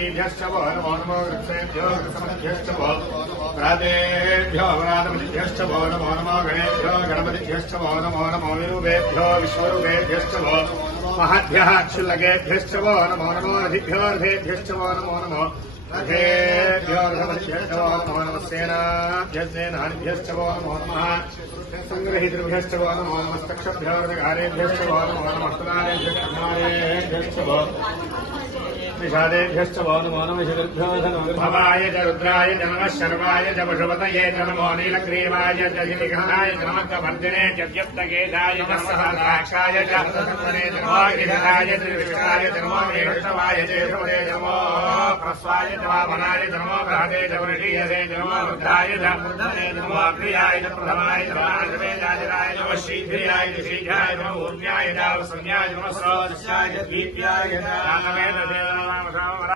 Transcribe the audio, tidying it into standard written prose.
गणपतिभ्यश्च वो नमो नमो वृक्षेभ्यो वृक्षमध्यश्च वो व्रातेभ्यो व्रातमतिभ्यश्च वो नमो नमो गणेभ्यो गणपतिभ्यश्च वो नमो नमो विरूपेभ्यो विश्वरूपेभ्यश्च वो महद्भ्यः क्षुल्लकेभ्यश्च वो नमो नमो अधिभ्यो अर्धेभ्यश्च वो नमो नमो रथेभ्यो रथमतिभ्यश्च वो नमो नमः सेनाभ्यश्च वो नमो नमः संग्रहीतृभ्यश्च वो नमो नमस्तक्षभ्यो रथकारेभ्यश्च वो नमो नमः कुमारेभ्यश्च वो निषादेभ्यश्च वो नमो नमः शिखिर्भ्यो भवाय च रुद्राय च नमः शर्वाय च पशुपतये च नमो नीलग्रीवाय च शिलिखनाय च नमः कवर्धिने च व्यक्तकेशाय च नमः सहस्राक्षाय च नमो गिरिधराय च विष्णाय च नमो मेघस्तवाय च यशोदे च नमो प्रस्वाय च वामनाय च नमो बृहदे च वृषीयसे च नमो रुद्राय च मूर्धने च नमो अग्र्याय च प्रथमाय च वाजवेदाय च नमः शीघ्राय च शीघ्राय च नमो ऊर्ध्याय च संज्ञाय च नमः स्रोतस्याय च दीप्याय च